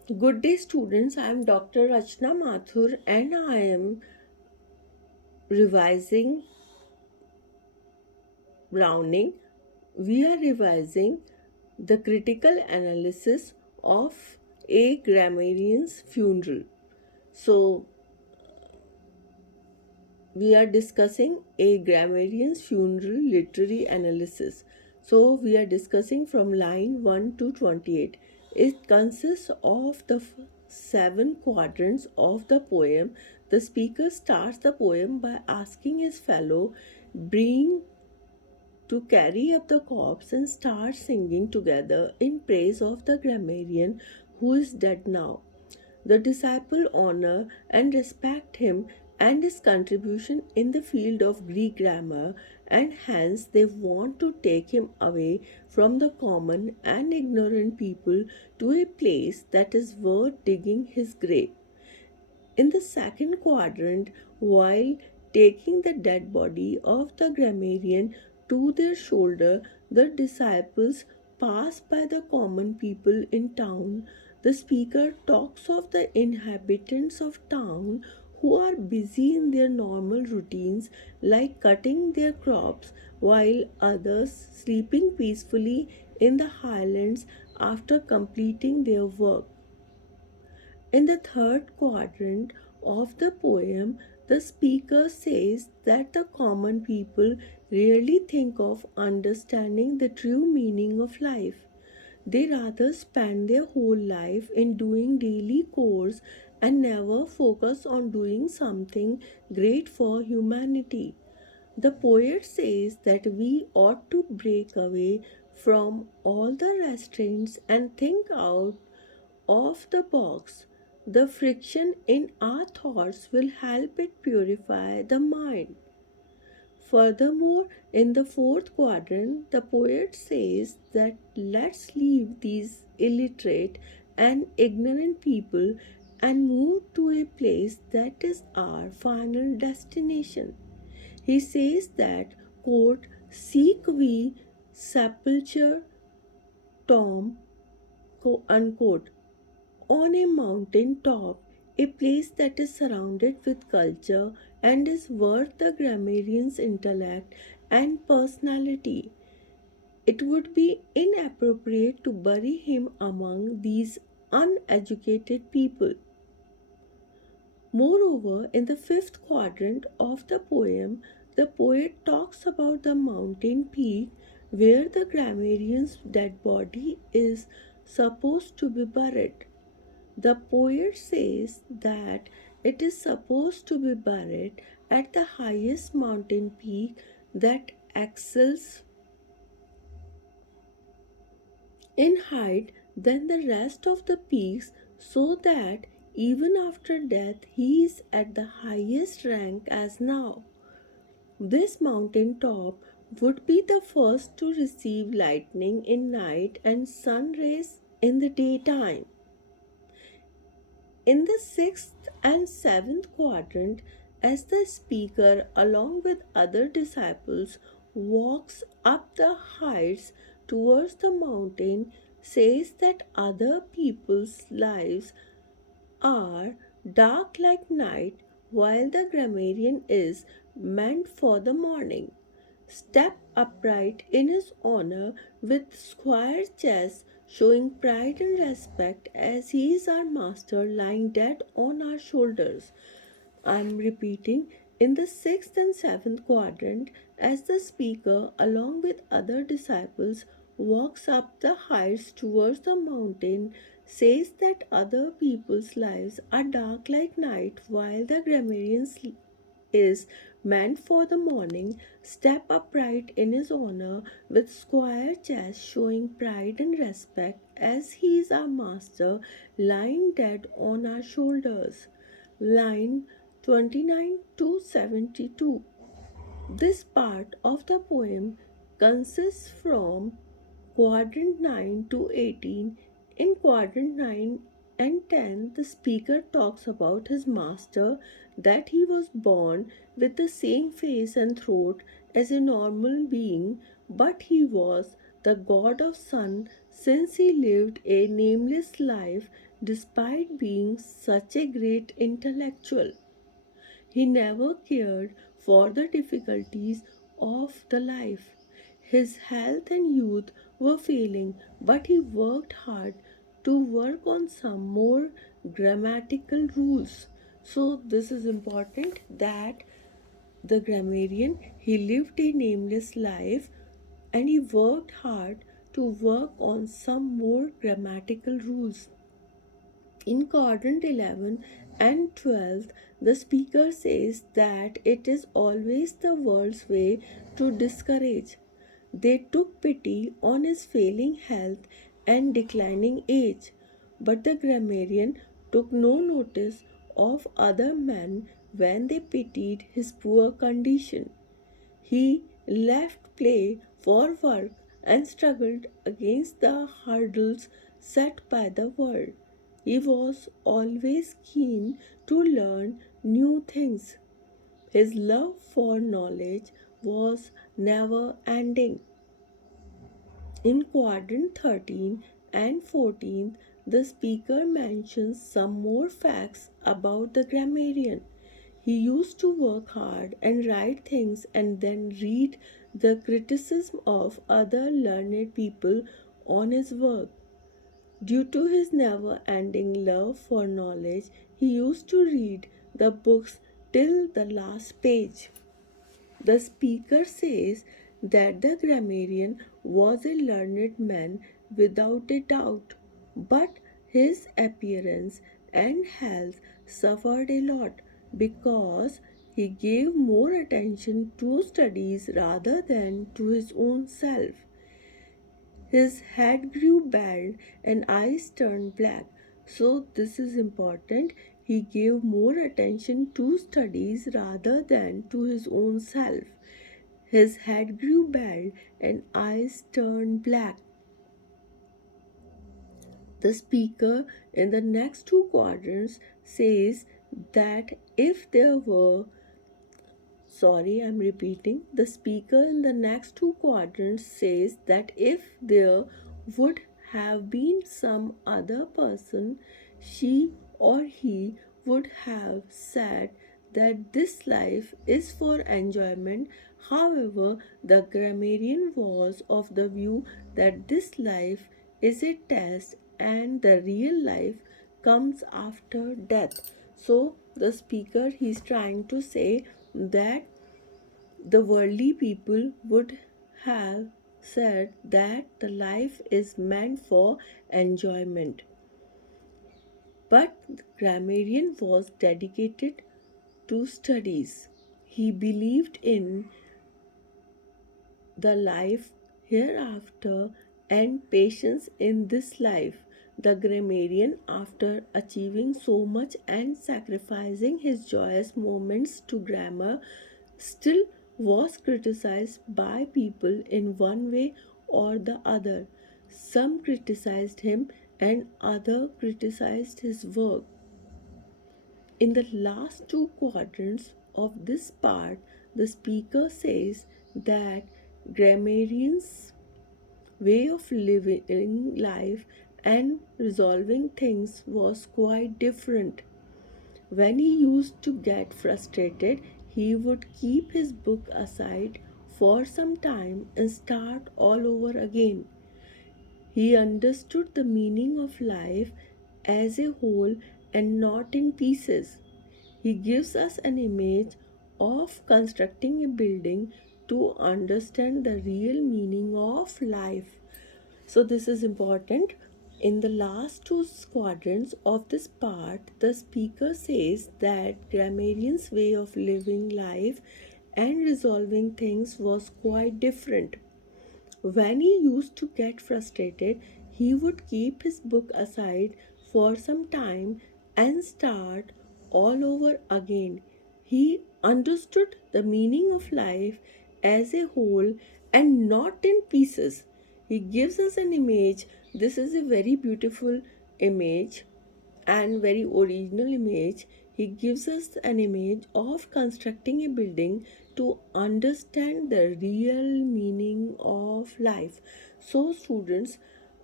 Good day, students. I am Dr. Rachna Mathur and I am revising Browning. We are revising the critical analysis of a grammarian's funeral. So, we are discussing a grammarian's funeral literary analysis. So, we are discussing from line 1 to 28. It consists of the seven quadrants of the poem. The speaker starts the poem by asking his fellow being to carry up the corpse and start singing together in praise of the grammarian who is dead now. The disciple honor and respect him and his contribution in the field of Greek grammar, and hence they want to take him away from the common and ignorant people to a place that is worth digging his grave. In the second quadrant, while taking the dead body of the grammarian to their shoulder, the disciples pass by the common people in town. The speaker talks of the inhabitants of town who are busy in their normal routines like cutting their crops, while others sleeping peacefully in the highlands after completing their work. In the third quadrant of the poem, the speaker says that the common people rarely think of understanding the true meaning of life. They rather spend their whole life in doing daily chores and never focus on doing something great for humanity. The poet says that we ought to break away from all the restraints and think out of the box. The friction in our thoughts will help it purify the mind. Furthermore, in the fourth quadrant, the poet says that let's leave these illiterate and ignorant people and move to a place that is our final destination. He says that, quote, seek we sepulture tomb, unquote, on a mountain top, a place that is surrounded with culture and is worth the grammarian's intellect and personality. It would be inappropriate to bury him among these uneducated people. Moreover, in the fifth quadrant of the poem, the poet talks about the mountain peak where the grammarian's dead body is supposed to be buried. The poet says that it is supposed to be buried at the highest mountain peak that excels in height than the rest of the peaks, so that even after death he is at the highest rank as now. This mountain top would be the first to receive lightning in night and sun rays in the daytime. In the sixth and seventh quadrant, as the speaker, along with other disciples, walks up the heights towards the mountain, says that other people's lives are dark like night, while the grammarian is meant for the morning. Step upright in his honor with square chest, showing pride and respect as he is our master lying dead on our shoulders. I am repeating, in the sixth and seventh quadrant, as the speaker, along with other disciples, walks up the heights towards the mountain, says that other people's lives are dark like night, while the grammarian's is meant for the morning. Step upright in his honor with square chest, showing pride and respect as he is our master lying dead on our shoulders. Line 29 to 72. This part of the poem consists from quadrant 9 to 18. In quadrant 9 and 10, the speaker talks about his master, that he was born with the same face and throat as a normal being, but he was the god of sun, since he lived a nameless life despite being such a great intellectual. He never cared for the difficulties of the life. His health and youth were failing, but he worked hard to work on some more grammatical rules. So, this is important that the grammarian he lived a nameless life and he worked hard to work on some more grammatical rules. In quadrant 11 and 12, the speaker says that it is always the world's way to discourage. They took pity on his failing health and declining age, but the grammarian took no notice of other men when they pitied his poor condition. He left play for work and struggled against the hurdles set by the world. He was always keen to learn new things. His love for knowledge was never ending. In quadrant 13 and 14, the speaker mentions some more facts about the grammarian. He used to work hard and write things and then read the criticism of other learned people on his work. Due to his never ending love for knowledge, he used to read the books till the last page. The speaker says that the grammarian was a learned man without a doubt, but his appearance and health suffered a lot because he gave more attention to studies rather than to his own self. His head grew bald and eyes turned black. So, this is important. He gave more attention to studies rather than to his own self. His head grew bald and eyes turned black. The speaker in the next two quadrants says that if there were Sorry, I'm repeating. The speaker in the next two quadrants says that if there would have been some other person, she or he would have said that this life is for enjoyment. However, the grammarian was of the view that this life is a test and the real life comes after death. So, the speaker he's trying to say that the worldly people would have said that the life is meant for enjoyment. But the grammarian was dedicated to studies. He believed in the life hereafter and patience in this life. The grammarian, after achieving so much and sacrificing his joyous moments to grammar, still was criticized by people in one way or the other. Some criticized him and others criticized his work. In the last two quadrants of this part, the speaker says that grammarians' way of living life and resolving things was quite different. When he used to get frustrated, he would keep his book aside for some time and start all over again. He understood the meaning of life as a whole and not in pieces. He gives us an image of constructing a building to understand the real meaning of life. So, this is important. In the last two quadrants of this part, the speaker says that grammarian's way of living life and resolving things was quite different. When he used to get frustrated, he would keep his book aside for some time and start all over again. He understood the meaning of life as a whole and not in pieces. He gives us an image. This is a very beautiful image and very original image. He gives us an image of constructing a building to understand the real meaning of life. So, students,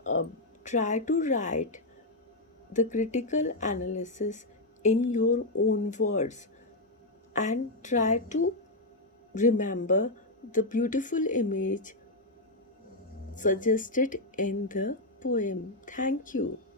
uh, try to write the critical analysis in your own words and try to remember the beautiful image suggested in the poem. Thank you.